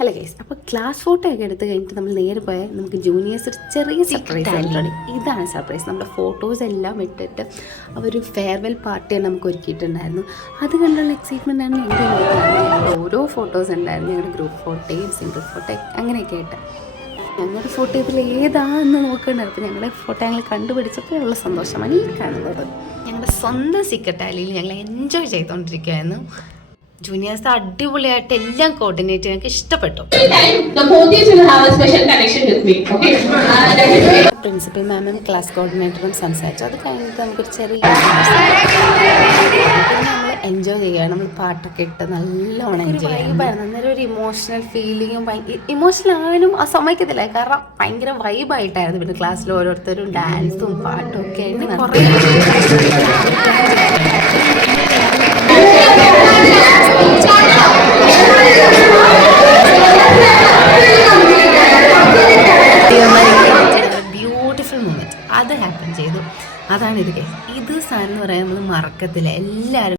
Hello guys, അപ്പോൾ class photo ഒക്കെ എടുത്ത് കഴിഞ്ഞിട്ട് നമ്മൾ നേരെ പോയാൽ നമുക്ക് ജൂനിയേഴ്സ് ഒരു ചെറിയ സർപ്രൈസ് ആയിട്ടുണ്ട്. ഇതാണ് സർപ്രൈസ്. നമ്മുടെ ഫോട്ടോസ് എല്ലാം ഇട്ടിട്ട് അവരൊരു ഫെയർവെൽ പാർട്ടിയാണ് നമുക്ക് ഒരുക്കിയിട്ടുണ്ടായിരുന്നു. അത് കണ്ടുള്ള എക്സൈറ്റ്മെൻ്റ് ആണ് ഞങ്ങളുടെ ഓരോ ഫോട്ടോസ് ഉണ്ടായിരുന്നു. ഞങ്ങളുടെ ഗ്രൂപ്പ് ഫോട്ടോയും സിംഗിൾ ഫോട്ടോ അങ്ങനെയൊക്കെ ആയിട്ട് ഞങ്ങളുടെ ഫോട്ടോ ഇതിൽ ഏതാണെന്ന് നോക്കണ്ടായിരുന്നു. അപ്പോൾ ഞങ്ങളുടെ ഫോട്ടോ ഞങ്ങൾ കണ്ടുപിടിച്ചപ്പോഴുള്ള സന്തോഷമാണ് ഈ കാണുന്നത്. ഞങ്ങളുടെ സ്വന്തം സീക്രട്ട് ആലിയിൽ ഞങ്ങൾ എൻജോയ് ചെയ്തുകൊണ്ടിരിക്കുകയായിരുന്നു. ജൂനിയേഴ്സ് അടിപൊളിയായിട്ട് എല്ലാം കോർഡിനേറ്റ് ഞങ്ങൾക്ക് ഇഷ്ടപ്പെട്ടു. പ്രിൻസിപ്പൽ മാമും ക്ലാസ് കോർഡിനേറ്ററും സംസാരിച്ചു. അത് കഴിഞ്ഞിട്ട് നമുക്കൊരു ചെറിയ നമ്മൾ എൻജോയ് ചെയ്യുക. നമ്മൾ പാട്ടൊക്കെ ഇട്ട് നല്ലോണം എൻജോയ് വൈബായിരുന്നു. അന്നേരം ഒരു ഇമോഷണൽ ഫീലിങ്ങും ഇമോഷണൽ ആകാനും ആ സമയത്തില്ല, കാരണം ഭയങ്കര വൈബായിട്ടായിരുന്നു. പിന്നെ ക്ലാസ്സിൽ ഓരോരുത്തരും ഡാൻസും പാട്ടും ഒക്കെ ആയിട്ട് ബ്യൂട്ടിഫുൾ മൊമെന്റ് അത് ഹാപ്പൻ ചെയ്തു. അതാണ് ഇത് സാധനം എന്ന് പറയാൻ നമ്മൾ മറക്കത്തില്ല. എല്ലാവരും